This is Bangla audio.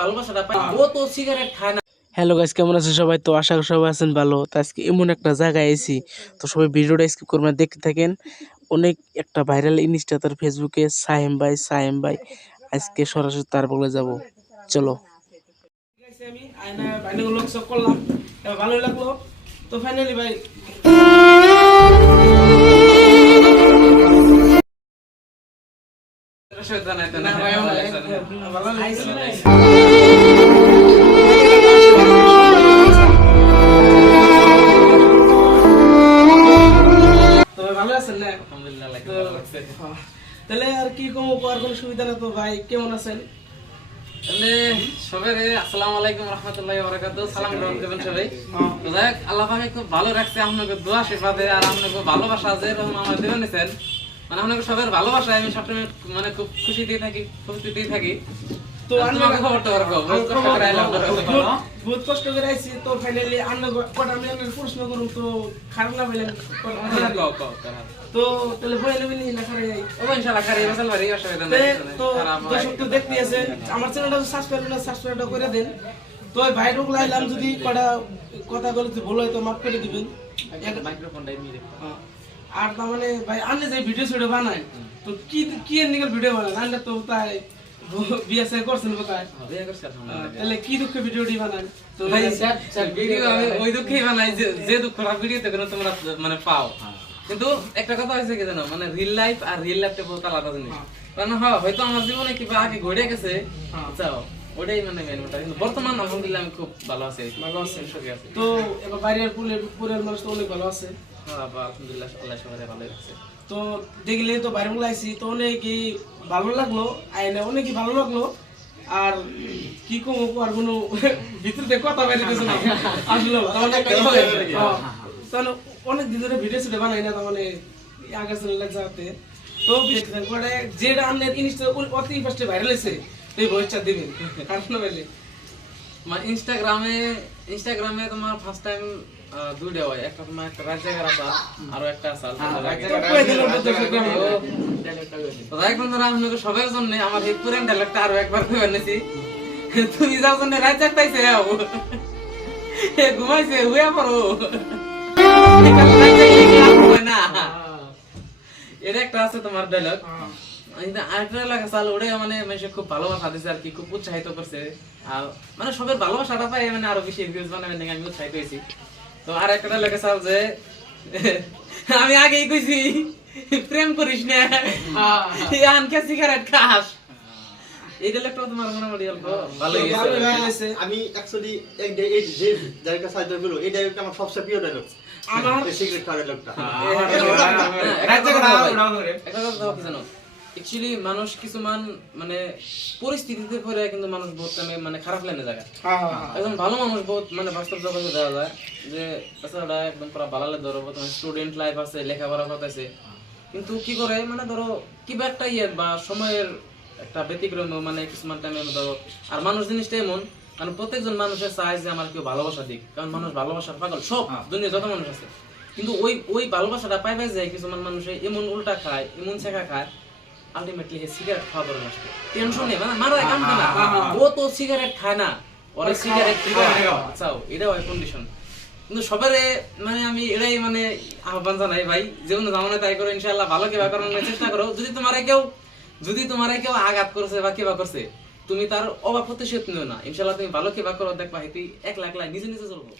ভালোবাসাটা পায় ও তো সিগারেট খায় না। হ্যালো গাইস, কেমন আছেন সবাই? তো আশা করি সবাই আছেন ভালো। তো আজকে এমন একটা জায়গায় এসেছি, তো সবাই ভিডিওটা স্কিপ করবেন, দেখতে থাকেন। অনেক একটা ভাইরাল ইনস্টা তার ফেসবুকে সাহেম ভাই আজকে সরাসরি তার বলে যাব। চলো। আমি আয়না বাইনাগুলো সব করলাম, ভালোই লাগলো। তো ফাইনালি ভাই ভালো লাগছে। তো ভালো আছেন না? তাহলে আর কি কমো, আর কোনো সুবিধা না তো ভাই, কেমন আছেন? আসসালামু আলাইকুম রাহমাতুল্লাহি ওয়া বারাকাতুহু। সালাম গ্রহণ করবেন সবাই। তো যাক, আল্লাহ পাক খুব ভালো রাখছে, আপনাকে দোয়া আশীর্বাদে আর আপনাকে ভালোবাসা যেরকম আমার দেবেন নিছেন, মানে আপনাকে সবার ভালোবাসা আমি সবসময় মানে খুব খুশিতেই থাকি, খুশিতেই থাকি। তো তোমাকে খবরটা রাখো, বহুত কষ্ট করে আইলাম। বহুত কষ্ট করে আইছি। তো ফাইনালি আমি আপনার প্রশ্ন করুন, তো খারাপ না বললেন তো তাহলে বই নেবেন না খারাপ যাই। ইনশাআল্লাহ খারি বসাল ভারি অসুবিধা নাই। তো দর্শক তো দেখতে আছেন, আমার চ্যানেলটা সাবস্ক্রাইবটা করে দেন। তো ভাই ঢুকলে আইলাম, যদি কটা কথা বলে ভুল হয় তো মাফ করে দিবেন। মাইক্রোফোনটাই নিয়ে দেখো। আর তার মানে ভাই আপনি যে ভিডিও বানায়, তো কি কি এর নিকে ভিডিও বানান? আপনি তো তাই বিয়ে করছেন কোথায়? বিয়ে করছি আলহামদুলিল্লাহ। তাহলে কি দুঃখে ভিডিওটি বানান? তো ভাই ভিডিও আমি ওই দুঃখেই বানাই যে দুঃখটা ভিডিওতে কোনো তোমরা মানে পাও। কিন্তু একটা কথা হয়েছে কি জানো, মানে রিয়েল লাইফ আর রিয়েল লাইফটা বহুত আলাদা জিনিস। কারণ হয়তো আমার জীবনে কি আগে ঘটে গেছে, বুঝছো, ওটাই মানে মেন ওটা। কিন্তু বর্তমান আলহামদুলিল্লাহ আমি খুব ভালো আছি, ভালো আছেন। সুখে আছি। তো এবার বাইরের পুরের মানুষ তো অনেক ভালো আছে। হ্যাঁ আলহামদুলিল্লাহ, আল্লাহ সবাই ভালো রাখছে। তো দেখলে তো বাইরে গুলো আইছি, তো অনেকই ভালো লাগলো, আইনে অনেকই ভালো লাগলো। আর কি কমো, আর কোনো ভিতরে দেখো কথা বাইরেছে না আসলে তাহলে অনেক দিন ধরে ভিডিও শুটে বানাই না, তার মানে আগে চলে যাতে। তো পরে যেটা আপনার ইনস্টা অতি ফার্স্টে ভাইরাল হয়েছে, এই ভয়েসটা দিবেন কারণ বলে মানে ইনস্টাগ্রামে তোমার ফার্স্ট টাইম দুইটা হয়, একটা তোমার একটা রাজ্জাকার আছে আর একটা আছে এখন ধরো আপনাকে সবার জন্য আমার এই পুরান ডায়লগটা আরো একবার কইবার নেছি। তুমি যাও জন্য রাজ্জাক তাইছে এ ঘুমাইছে হুয়া পড়ো না, এটা একটা আছে তোমার ডায়লগ। আরেকটা ডায়লগ আছে ওটা মানে মানুষ খুব ভালোবাসা দিছে আর কি, খুব উৎসাহিত করছে। আর মানে সবার ভালোবাসাটা পাই মানে আরো বেশি ভিউজ বানাবেন দেখে আমি উৎসাহিত হয়েছি। তো আর একটা ডায়লগ আছে যে আমি আগেই কইছি প্রেম করিস না, আনকে সিগারেট খাস। এই ডায়লগটা তোমার মোটামুটি অল্প ভালোই গেছে। আমি অ্যাকচুয়ালি এই যে ডায়লগটা সাইড হলো, এই ডায়লগটা আমার সবচেয়ে প্রিয় ডায়লগ, আমার সিগারেট খাওয়ার ডায়লগটা। অ্যাকচুয়ালি মানুষ কিছুমান মানে পরিস্থিতিতে পড়ে কিন্তু মানুষ বহুত মানে খারাপ লাগে জায়গা। একদম ভালো মানুষ বহুত মানে বাস্তব জগতে দেওয়া যায় যে তাছাড়া একদম পুরো ভালো ধরো তোমার স্টুডেন্ট লাইফ আছে, লেখাপড়া করতেছে, কিন্তু কি করে মানে ধরো কিবা একটা বা সময়ের একটা ব্যতিক্রম মানে কিছুমান টাইমে ধরো। আর মানুষ জিনিসটা এমন, কারণ প্রত্যেকজন মানুষের চায় যে আমার কেউ ভালোবাসা দিক, কারণ মানুষ ভালোবাসার পাগল, সব দুনিয়া যত মানুষ আছে। কিন্তু ওই ভালোবাসাটা পাইবে যায় কিছুমান মানুষে এমন উল্টা খায়, এমন শেখা খায়, আলটিমেটলি সিগারেট খাওয়া পরে নষ্ট টেনশন নেই, মানে মারা কাম না, ও তো সিগারেট খায় না, ওরে সিগারেট চাও, এটা হয় কন্ডিশন। কিন্তু সবারে মানে আমি এটাই মানে আহ্বান জানাই ভাই, যেমন জামানে তাই করো, ইনশাআল্লাহ ভালো কিবা করার চেষ্টা করো। যদি তোমারে কেউ আঘাত করছে বা কিবা করছে, তুমি তার অভাব প্রতিশোধ নিও না, ইনশাআল্লাহ তুমি ভালো কিবা করো, দেখবা তুই এক লাখ নিজে নিজে চলবো।